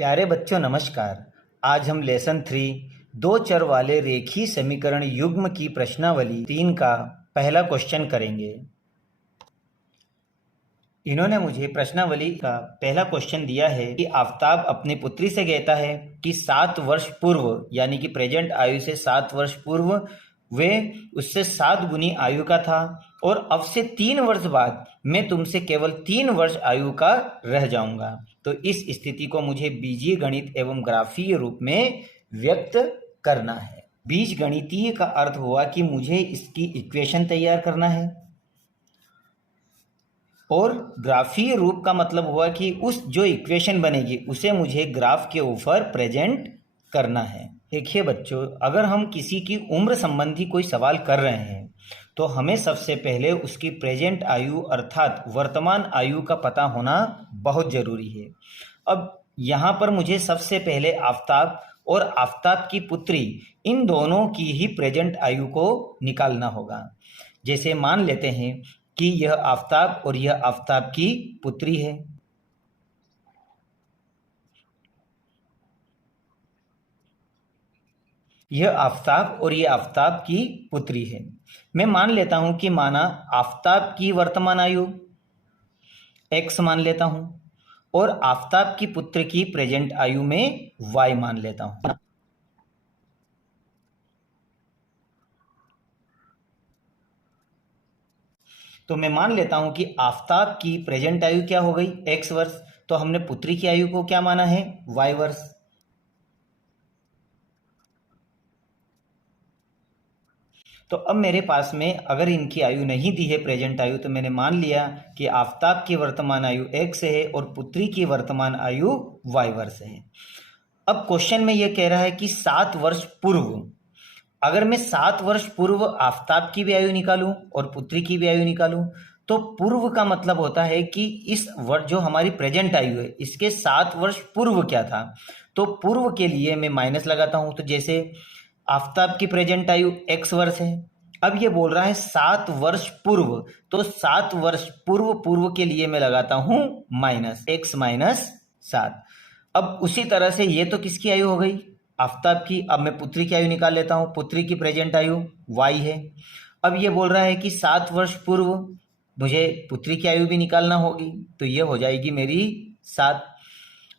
प्यारे बच्चों नमस्कार। आज हम लेसन 3 दो चर वाले रेखीय समीकरण युग्म की प्रश्नावली 3 का पहला क्वेश्चन करेंगे। इन्होंने मुझे प्रश्नावली का पहला क्वेश्चन दिया है कि आफताब अपनी पुत्री से कहता है कि 7 वर्ष पूर्व यानी कि प्रेजेंट आयु से 7 वर्ष पूर्व वे उससे 7 गुनी आयु का था और अब से 3 वर्ष बाद मैं तुमसे केवल 3 वर्ष आयु का रह जाऊंगा। तो इस स्थिति को मुझे बीजीय गणित एवं ग्राफीय रूप में व्यक्त करना है। बीज गणितीय का अर्थ हुआ कि मुझे इसकी इक्वेशन तैयार करना है और ग्राफीय रूप का मतलब हुआ कि उस जो इक्वेशन बनेगी उसे मुझे ग्राफ के ऊपर प्रेजेंट करना है। देखिए बच्चों, अगर हम किसी की उम्र संबंधी कोई सवाल कर रहे हैं तो हमें सबसे पहले उसकी प्रेजेंट आयु अर्थात वर्तमान आयु का पता होना बहुत जरूरी है। अब यहाँ पर मुझे सबसे पहले आफताब और आफताब की पुत्री इन दोनों की ही प्रेजेंट आयु को निकालना होगा। जैसे मान लेते हैं कि यह आफताब और यह आफताब की पुत्री है। यह आफताब और यह आफताब की पुत्री है। मैं मान लेता हूं कि माना आफताब की वर्तमान आयु x मान लेता हूं और आफताब की पुत्र की प्रेजेंट आयु में y मान लेता हूं। तो मैं मान लेता हूं कि आफताब की प्रेजेंट आयु क्या हो गई x वर्ष, तो हमने पुत्री की आयु को क्या माना है y वर्ष। तो अब मेरे पास में अगर इनकी आयु नहीं दी है प्रेजेंट आयु, तो मैंने मान लिया कि आफताब की वर्तमान आयु x है और पुत्री की वर्तमान आयु y वर्ष है। अब क्वेश्चन में यह कह रहा है कि 7 वर्ष पूर्व, अगर मैं 7 वर्ष पूर्व आफताब की भी आयु निकालूं और पुत्री की भी आयु निकालूं तो पूर्व का मतलब होता है कि इस वर्ष जो हमारी प्रेजेंट आयु है इसके 7 वर्ष पूर्व क्या था। तो पूर्व के लिए मैं माइनस लगाता हूं। तो जैसे आफताब की प्रेजेंट आयु x वर्ष है, अब ये बोल रहा है 7 वर्ष पूर्व, तो 7 वर्ष पूर्व पूर्व के लिए मैं लगाता हूं माइनस x माइनस 7। अब उसी तरह से ये तो किसकी आयु हो गई आफताब की। अब मैं पुत्री की आयु निकाल लेता हूं। पुत्री की प्रेजेंट आयु y है। अब ये बोल रहा है कि 7 वर्ष पूर्व मुझे पुत्री की आयु भी निकालना होगी, तो ये हो जाएगी मेरी 7।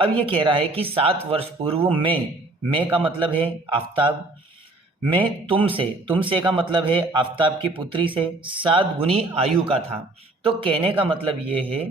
अब ये कह रहा है कि 7 वर्ष पूर्व मैं का मतलब है आफताब, मैं तुमसे का मतलब है आफताब की पुत्री से 7 गुनी आयु का था। तो कहने का मतलब ये है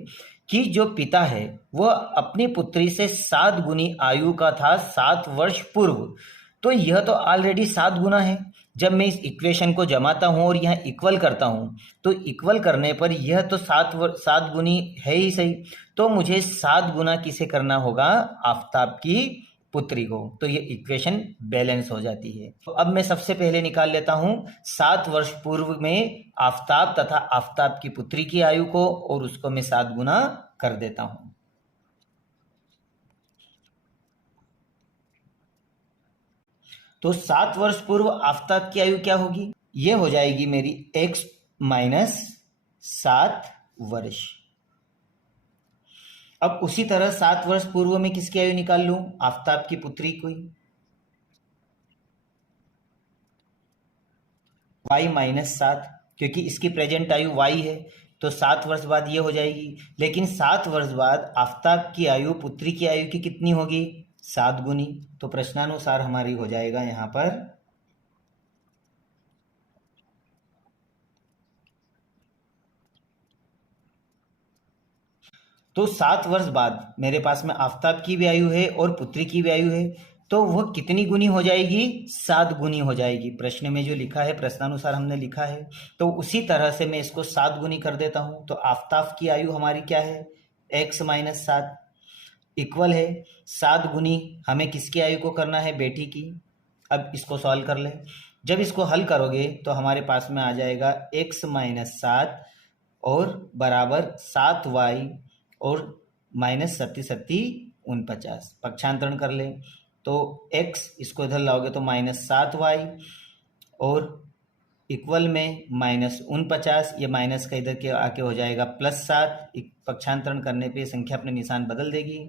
कि जो पिता है वह अपनी पुत्री से 7 गुनी आयु का था 7 वर्ष पूर्व। तो यह तो ऑलरेडी 7 गुना है। जब मैं इस इक्वेशन को जमाता हूं और यहाँ इक्वल करता हूं तो इक्वल करने पर यह तो 7 गुनी है ही सही। तो मुझे 7 गुना किसे करना होगा आफताब की पुत्री को, तो ये इक्वेशन बैलेंस हो जाती है। तो अब मैं सबसे पहले निकाल लेता हूं 7 वर्ष पूर्व में आफताब तथा आफताब की पुत्री की आयु को और उसको मैं 7 गुना कर देता हूं। तो 7 वर्ष पूर्व आफताब की आयु क्या होगी, ये हो जाएगी मेरी x माइनस 7 वर्ष। अब उसी तरह 7 वर्ष पूर्व में किसकी आयु निकाल लूं आफताब की पुत्री की, y माइनस 7, क्योंकि इसकी प्रेजेंट आयु y है तो 7 वर्ष बाद ये हो जाएगी। लेकिन 7 वर्ष बाद आफताब की आयु पुत्री की आयु की कितनी होगी 7 गुनी। तो प्रश्नानुसार हमारी हो जाएगा यहां पर तो 7 वर्ष बाद मेरे पास में आफताब की भी आयु है और पुत्री की भी आयु है, तो वह कितनी गुनी हो जाएगी 7 गुनी हो जाएगी। प्रश्न में जो लिखा है प्रश्नानुसार हमने लिखा है, तो उसी तरह से मैं इसको 7 गुनी कर देता हूं। तो आफताब की आयु हमारी क्या है x माइनस 7 इक्वल है 7 गुनी हमें किसकी आयु को करना है बेटी की। अब इसको सॉल्व कर ले। जब इसको हल करोगे तो हमारे पास में आ जाएगा x माइनस 7 और बराबर 7y और माइनस 49 पक्षांतरण कर ले तो x इसको इधर लाओगे तो माइनस 7y और इक्वल में माइनस 49, ये माइनस का इधर के आके हो जाएगा प्लस 7। पक्षांतरण करने पे संख्या अपने निशान बदल देगी।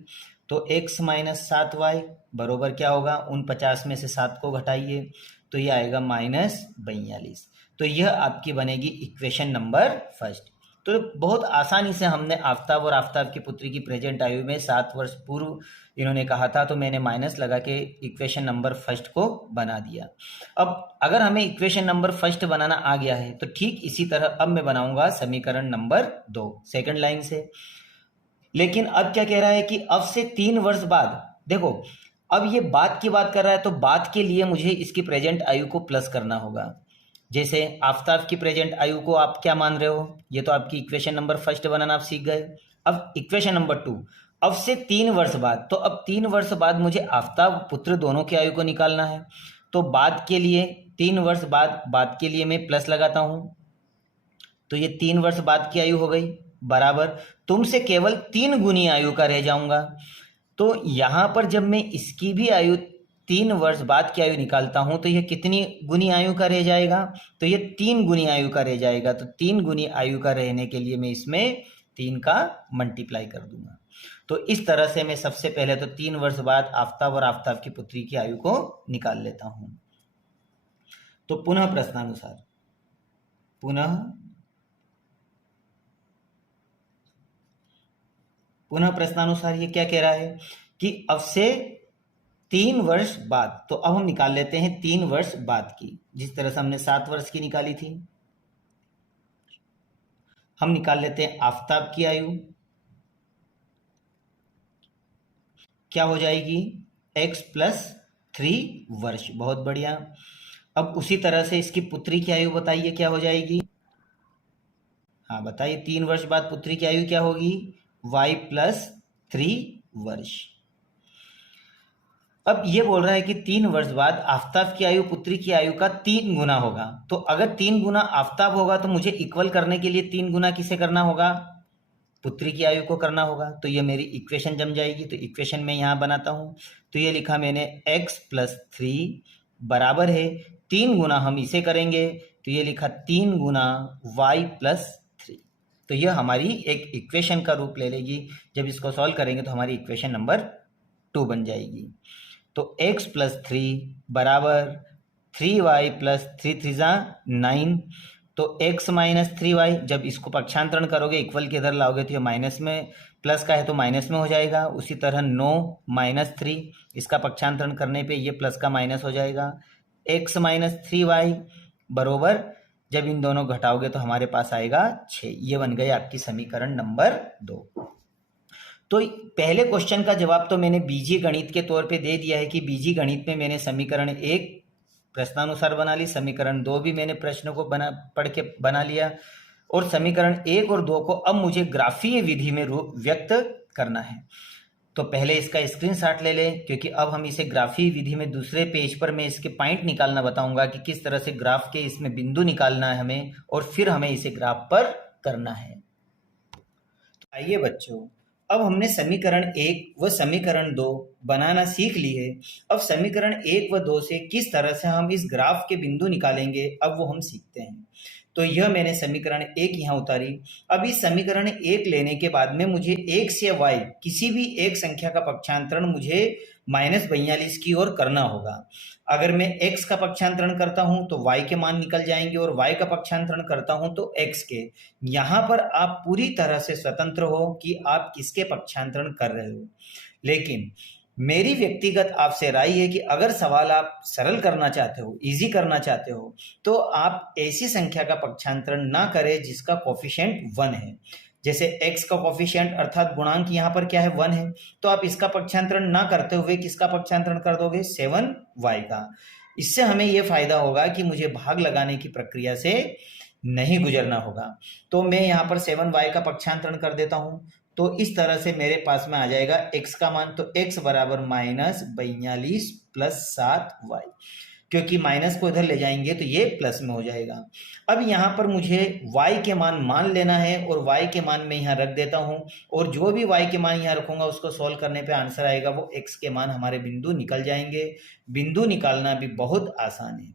तो x माइनस 7y बरोबर क्या होगा, उन 50 में से 7 को घटाइए तो ये आएगा -42। तो यह आपकी बनेगी इक्वेशन नंबर फर्स्ट। तो बहुत आसानी से हमने आफ्ताब और आफ्ताब की पुत्री की प्रेजेंट आयु में 7 वर्ष पूर्व इन्होंने कहा था, तो मैंने माइनस लगा के इक्वेशन नंबर फर्स्ट को बना दिया। अब अगर हमें इक्वेशन नंबर फर्स्ट बनाना आ गया है तो ठीक इसी तरह अब मैं बनाऊंगा समीकरण नंबर 2 सेकंड लाइन से। लेकिन अब क्या कह रहा है कि अब से 3 वर्ष बाद, देखो अब ये बाद की बात कर रहा है तो बाद के लिए मुझे इसकी प्रेजेंट आयु को प्लस करना होगा। जैसे आफ्ताब की प्रेजेंट आयु को आप क्या मान रहे हो, ये तो आपकी इक्वेशन नंबर फर्स्ट बनाना आप सीख गए। अब इक्वेशन नंबर 2, अब से 3 वर्ष बाद, तो अब 3 वर्ष बाद मुझे आफ्ताब पुत्र दोनों की आयु को निकालना है। तो बाद के लिए 3 वर्ष बाद के लिए मैं प्लस लगाता हूं, तो ये 3 वर्ष बाद की आयु हो गई बराबर, तुमसे केवल 3 गुनी आयु का रह जाऊंगा। तो यहां पर जब मैं इसकी भी आयु 3 वर्ष बाद की आयु निकालता हूं तो यह कितनी गुनी आयु का रह जाएगा, तो यह 3 गुनी आयु का रह जाएगा। तो 3 गुनी आयु का रहने के लिए मैं इसमें 3 का मल्टीप्लाई कर दूंगा। तो इस तरह से मैं सबसे पहले तो 3 वर्ष बाद आफ्ताब और आफ्ताब की पुत्री की आयु को निकाल लेता हूं। तो पुनः प्रश्नानुसार, पुनः प्रश्नानुसार ये क्या कह रहा है कि अब से 3 वर्ष बाद, तो अब हम निकाल लेते हैं 3 वर्ष बाद की, जिस तरह से हमने 7 वर्ष की निकाली थी। हम निकाल लेते हैं आफ्ताब की आयु, क्या हो जाएगी x + 3 वर्ष, बहुत बढ़िया। अब उसी तरह से इसकी पुत्री की आयु बताइए क्या हो जाएगी, हाँ बताइए, 3 वर्ष बाद पुत्री की आयु क्या होगी, y + 3 वर्ष। अब ये बोल रहा है कि 3 वर्ष बाद आफ्ताब की आयु पुत्री की आयु का 3 गुना होगा। तो अगर 3 गुना आफ्ताब होगा तो मुझे इक्वल करने के लिए 3 गुना किसे करना होगा, पुत्री की आयु को करना होगा। तो ये मेरी इक्वेशन जम जाएगी। तो इक्वेशन में यहाँ बनाता हूँ, तो ये लिखा मैंने x + 3 बराबर है 3 गुना, हम इसे करेंगे तो ये लिखा 3 गुना y + 3। तो यह हमारी एक इक्वेशन का रूप ले लेगी। जब इसको सॉल्व करेंगे तो हमारी इक्वेशन नंबर 2 बन जाएगी। तो x + 3 बराबर 3y + 3 3 9। तो x - 3y, जब इसको पक्षांतरण करोगे इक्वल के इधर लाओगे तो ये माइनस में, प्लस का है तो माइनस में हो जाएगा। उसी तरह 9 - 3, इसका पक्षांतरण करने पे ये प्लस का माइनस हो जाएगा। x - 3y बरोबर, जब इन दोनों घटाओगे तो हमारे पास आएगा 6। ये बन गए आपकी समीकरण नंबर 2। तो पहले क्वेश्चन का जवाब तो मैंने बीजीय गणित के तौर पे दे दिया है कि बीजीय गणित में मैंने समीकरण 1 प्रश्नानुसार बना ली, समीकरण 2 भी मैंने प्रश्न को पढ़ के बना लिया, और समीकरण 1 और 2 को अब मुझे ग्राफीय विधि में व्यक्त करना है। तो पहले इसका स्क्रीनशॉट ले लें, क्योंकि अब हम इसे ग्राफीय विधि में दूसरे पेज पर मैं इसके पॉइंट निकालना बताऊंगा कि किस तरह से ग्राफ के इसमें बिंदु निकालना है हमें, और फिर हमें इसे ग्राफ पर करना है। तो आइए बच्चों, अब हमने समीकरण 1 व समीकरण 2 बनाना सीख ली है। अब समीकरण 1 व 2 से किस तरह से हम इस ग्राफ के बिंदु निकालेंगे, अब वो हम सीखते हैं। तो यह मैंने समीकरण 1 यहाँ उतारी। अब इस समीकरण 1 लेने के बाद में मुझे x या y किसी भी एक संख्या का पक्षांतरण मुझे -42 की ओर करना होगा। अगर मैं x का पक्षांतरण करता हूं तो y के मान निकल जाएंगे, और y का पक्षांतरण करता हूं तो x के। यहां पर आप पूरी तरह से स्वतंत्र हो कि आप किसके पक्षांतरण कर रहे हो, लेकिन मेरी व्यक्तिगत आपसे राय है कि अगर सवाल आप सरल करना चाहते हो, इजी करना चाहते हो, तो आप ऐसी संख्या का पक्षांतरण ना करें जिसका कोफिशिएंट 1 है। जैसे x का कोफिशिएंट अर्थात गुणांक यहाँ पर क्या है, 1 है, तो आप इसका पक्षांतरण ना करते हुए किसका पक्षांतरण कर दोगे, 7y का। इससे हमें यह फायदा होगा कि मुझे भाग लगाने की प्रक्रिया से नहीं गुजरना होगा। तो मैं यहाँ पर 7y का पक्षांतरण कर देता हूं। तो इस तरह से मेरे पास में आ जाएगा x का मान, तो x बराबर -42 + 7y, क्योंकि माइनस को इधर ले जाएंगे तो ये प्लस में हो जाएगा। अब यहाँ पर मुझे y के मान लेना है, और y के मान मैं यहाँ रख देता हूँ, और जो भी y के मान यहाँ रखूंगा उसको सॉल्व करने पे आंसर आएगा, वो x के मान हमारे बिंदु निकल जाएंगे। बिंदु निकालना भी बहुत आसान है।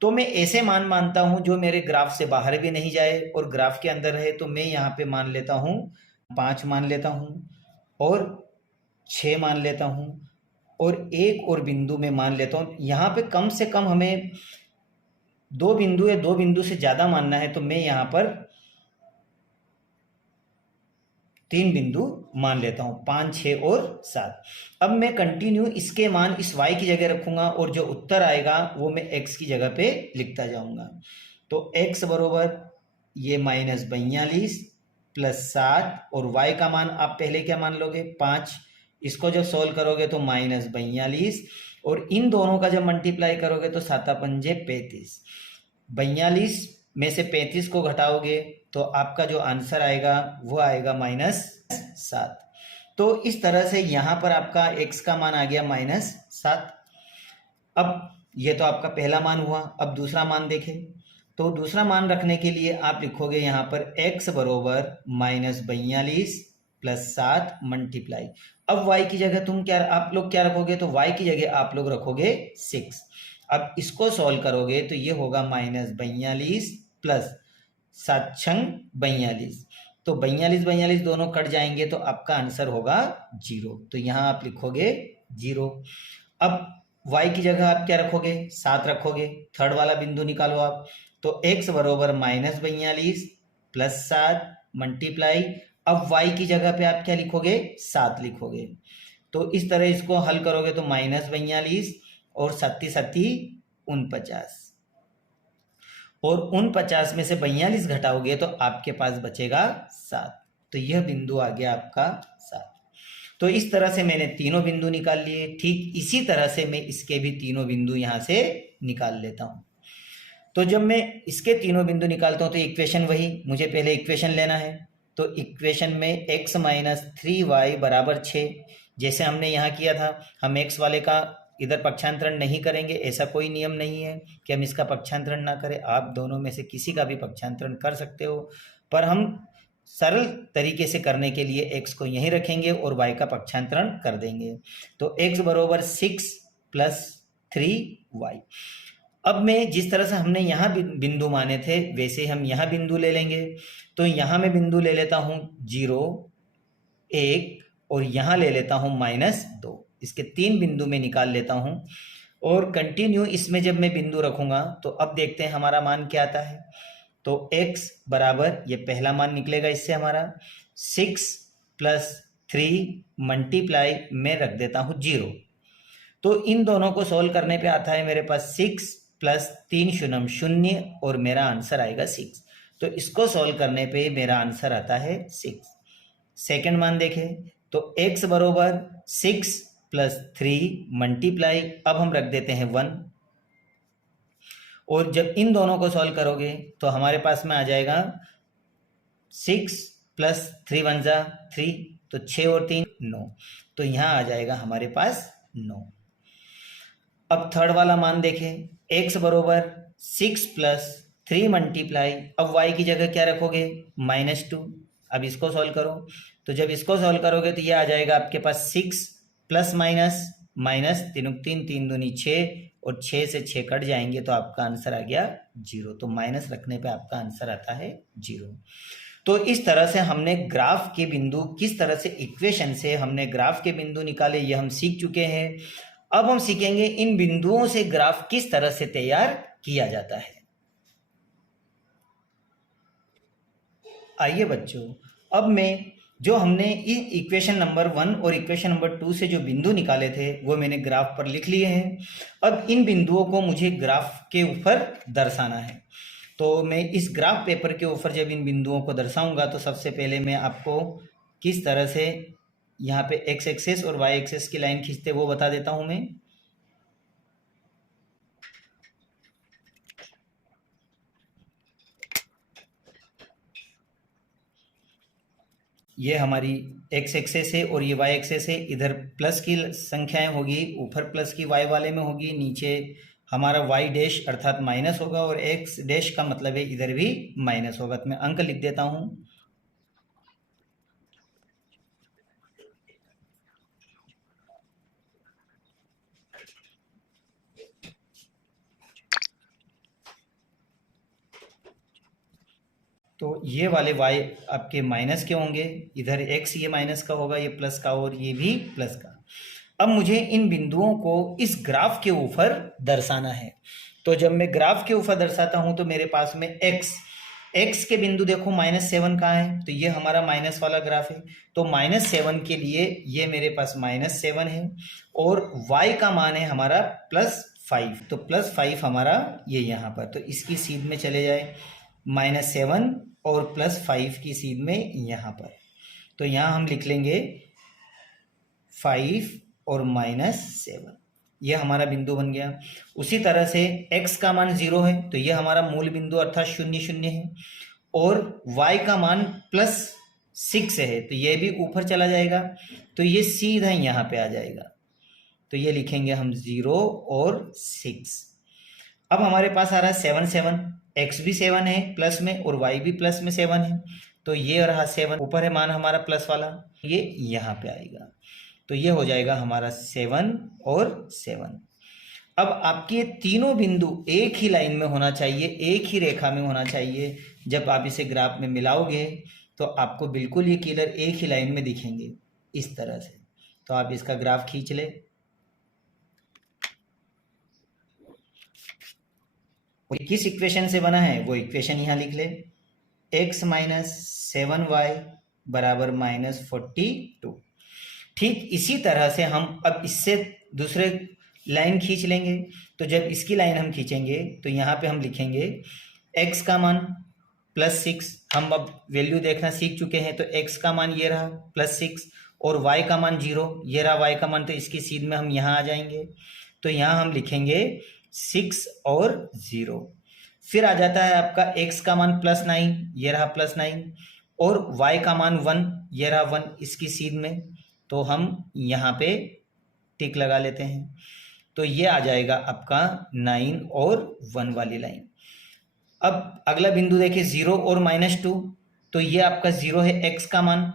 तो मैं ऐसे मान मानता हूँ जो मेरे ग्राफ से बाहर भी नहीं जाए और ग्राफ के अंदर रहे। तो मैं यहाँ पे मान लेता हूँ 5 मान लेता हूँ, और 6 मान लेता हूँ और एक और बिंदु में मान लेता हूँ। यहाँ पे कम से कम हमें 2 बिंदु या 2 बिंदु से ज़्यादा मानना है, तो मैं यहाँ पर 3 बिंदु मान लेता हूँ, 5, 6 और 7। अब मैं कंटिन्यू इसके मान इस y की जगह रखूंगा और जो उत्तर आएगा वो मैं x की जगह पे लिखता जाऊंगा। तो x बरोबर ये -42 प्लस 7 और y का मान आप पहले क्या मान लोगे, 5। इसको जब सोल्व करोगे तो -42 और इन दोनों का जब मल्टीप्लाई करोगे तो 7 पंजे 35। 42 में से 35 को घटाओगे तो आपका जो आंसर आएगा वो आएगा -7। तो इस तरह से यहाँ पर आपका x का मान आ गया -7। अब ये तो आपका पहला मान हुआ। अब दूसरा मान देखें, तो दूसरा मान रखने के लिए आप लिखोगे यहाँ पर x बरोबर -42 प्लस 7 मल्टीप्लाई। अब y की जगह आप लोग क्या रखोगे, तो y की जगह आप लोग रखोगे 6। अब इसको सॉल्व करोगे तो ये होगा -42 प्लस 7 छंग 42। तो 42 दोनों कट जाएंगे तो आपका आंसर होगा 0। तो यहाँ आप लिखोगे 0। अब y की जगह आप क्या रखोगे, 7 रखोगे। थर्ड वाला बिंदु निकालो आप। तो x बरोबर -42 प्लस 7 मल्टीप्लाई। अब y की जगह पे आप क्या लिखोगे, 7 लिखोगे। तो इस तरह इसको हल करोगे तो -42 और 7 7 49 और 49 में से 42 घटाओगे तो आपके पास बचेगा 7। तो यह बिंदु आ गया आपका 7। तो इस तरह से मैंने तीनों बिंदु निकाल लिए। ठीक इसी तरह से मैं इसके भी तीनों बिंदु यहां से निकाल लेता हूं। तो जब मैं इसके तीनों बिंदु निकालता हूं तो इक्वेशन वही, मुझे पहले इक्वेशन लेना है। तो इक्वेशन में x - 3y बराबर 6 जैसे हमने यहाँ किया था। हम x वाले का इधर पक्षांतरण नहीं करेंगे, ऐसा कोई नियम नहीं है कि हम इसका पक्षांतरण ना करें। आप दोनों में से किसी का भी पक्षांतरण कर सकते हो, पर हम सरल तरीके से करने के लिए x को यहीं रखेंगे और y का पक्षांतरण कर देंगे। तो x बरोबर 6 प्लस 3y। अब मैं जिस तरह से हमने यहाँ बिंदु माने थे वैसे हम यहाँ बिंदु ले लेंगे। तो यहाँ मैं बिंदु ले लेता हूँ 0, 1 और यहाँ ले लेता हूँ -2। इसके 3 बिंदु में निकाल लेता हूँ और कंटिन्यू इसमें जब मैं बिंदु रखूंगा तो अब देखते हैं हमारा मान क्या आता है। तो x बराबर ये पहला मान निकलेगा इससे हमारा 6 प्लस 3 मल्टीप्लाई में रख देता हूँ 0। तो इन दोनों को सोल्व करने पे आता है मेरे पास 6 प्लस 3 शून्य 0 और मेरा आंसर आएगा 6। तो इसको सोल्व करने पे मेरा आंसर आता है 6। सेकंड मान देखें तो x बरोबर 6 प्लस 3 मल्टीप्लाई, अब हम रख देते हैं 1 और जब इन दोनों को सॉल्व करोगे तो हमारे पास में आ जाएगा 6 प्लस 3 1 जा 3, तो 6 और 3 9। तो यहाँ आ जाएगा हमारे पास 9। अब थर्ड वाला मान देखें, x बरोबर 6 प्लस 3 मल्टीप्लाई, अब y की जगह क्या रखोगे, -2। अब इसको सॉल्व करो, तो जब इसको सॉल्व करोगे तो ये आ जाएगा आपके पास 6 प्लस माइनस माइनस 3 3 3 दूनी 6 और 6 से 6 कट जाएंगे तो आपका आंसर आ गया 0। तो माइनस रखने पे आपका आंसर आता है 0। तो इस तरह से हमने ग्राफ के बिंदु, किस तरह से इक्वेशन से हमने ग्राफ के बिंदु निकाले ये हम सीख चुके हैं। अब हम सीखेंगे इन बिंदुओं से ग्राफ किस तरह से तैयार किया जाता है। आइए बच्चों, अब मैं जो हमने इक्वेशन नंबर 1 और इक्वेशन नंबर 2 से जो बिंदु निकाले थे वो मैंने ग्राफ पर लिख लिए हैं। अब इन बिंदुओं को मुझे ग्राफ के ऊपर दर्शाना है। तो मैं इस ग्राफ पेपर के ऊपर जब इन बिंदुओं को दर्शाऊंगा तो सबसे पहले मैं आपको किस तरह से यहाँ पे x एक्सेस और y एक्सेस की लाइन खींचते वो बता देता हूं मैं। ये हमारी x एक्सेस है और ये y एक्सेस है। इधर प्लस की संख्याएं होगी, ऊपर प्लस की y वाले में होगी, नीचे हमारा y डैश अर्थात माइनस होगा और x डैश का मतलब है इधर भी माइनस होगा। तो मैं अंक लिख देता हूं। तो ये वाले y आपके माइनस के होंगे, इधर x ये माइनस का होगा, ये प्लस का, और ये भी प्लस का। अब मुझे इन बिंदुओं को इस ग्राफ के ऊपर दर्शाना है। तो जब मैं ग्राफ के ऊपर दर्शाता हूं तो मेरे पास में x के बिंदु देखो -7 कहाँ है, तो ये हमारा माइनस वाला ग्राफ है। तो -7 के लिए ये मेरे पास -7 है, और y का मान है हमारा +5, तो +5 हमारा ये यहाँ पर, तो इसकी सीध में चले जाए -7 और +5 की सीध में यहाँ पर। तो यहाँ हम लिख लेंगे 5 और -7, ये हमारा बिंदु बन गया। उसी तरह से x का मान 0 है, तो ये हमारा मूल बिंदु अर्थात 0 0 है, और y का मान +6 है, तो ये भी ऊपर चला जाएगा, तो ये सीधा यहाँ पे आ जाएगा। तो ये लिखेंगे हम 0 और 6। अब हमारे पास आ रहा है 7 7, x भी 7 है प्लस में, और y भी प्लस में 7 है, तो ये रहा 7, ऊपर है मान हमारा प्लस वाला, ये यहाँ पे आएगा। तो ये हो जाएगा हमारा 7 और 7। अब आपके ये तीनों बिंदु एक ही लाइन में होना चाहिए, एक ही रेखा में होना चाहिए। जब आप इसे ग्राफ में मिलाओगे तो आपको बिल्कुल ये क्लियर एक ही लाइन में दिखेंगे इस तरह से। तो आप इसका ग्राफ खींच ले, किस इक्वेशन से बना है वो इक्वेशन यहाँ लिख ले, x - 7y बराबर -42। ठीक इसी तरह से हम अब इससे दूसरे लाइन खींच लेंगे। तो जब इसकी लाइन हम खींचेंगे तो यहाँ पे हम लिखेंगे x का मान +6, हम अब वैल्यू देखना सीख चुके हैं, तो x का मान ये रहा +6, और y का मान 0, ये रहा y का मान, तो इसकी सीध में हम यहाँ आ जाएंगे। तो यहाँ हम लिखेंगे 6 और 0। फिर आ जाता है आपका x का मान +9, ये रहा +9, और y का मान 1, ये रहा 1 इसकी सीध में, तो हम यहाँ पे टिक लगा लेते हैं। तो ये आ जाएगा आपका 9 और 1 वाली लाइन। अब अगला बिंदु देखिए 0 और -2, तो ये आपका 0 है x का मान,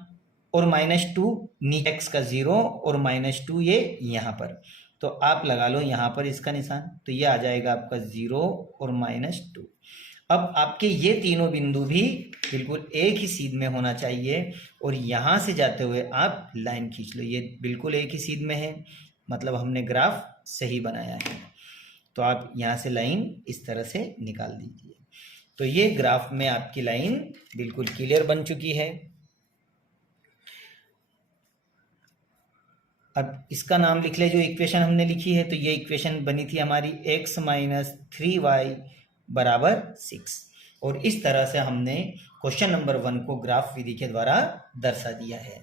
और -2 नीचे, x का 0 और -2 ये यहाँ पर, तो आप लगा लो यहाँ पर इसका निशान, तो ये आ जाएगा आपका 0 और -2। अब आपके ये तीनों बिंदु भी बिल्कुल एक ही सीध में होना चाहिए, और यहाँ से जाते हुए आप लाइन खींच लो, ये बिल्कुल एक ही सीध में है, मतलब हमने ग्राफ सही बनाया है। तो आप यहाँ से लाइन इस तरह से निकाल दीजिए। तो ये ग्राफ में आपकी लाइन बिल्कुल क्लियर बन चुकी है। अब इसका नाम लिख ले, जो इक्वेशन हमने लिखी है, तो ये इक्वेशन बनी थी हमारी x - 3y बराबर 6, और इस तरह से हमने क्वेश्चन नंबर 1 को ग्राफ विधि के द्वारा दर्शा दिया है।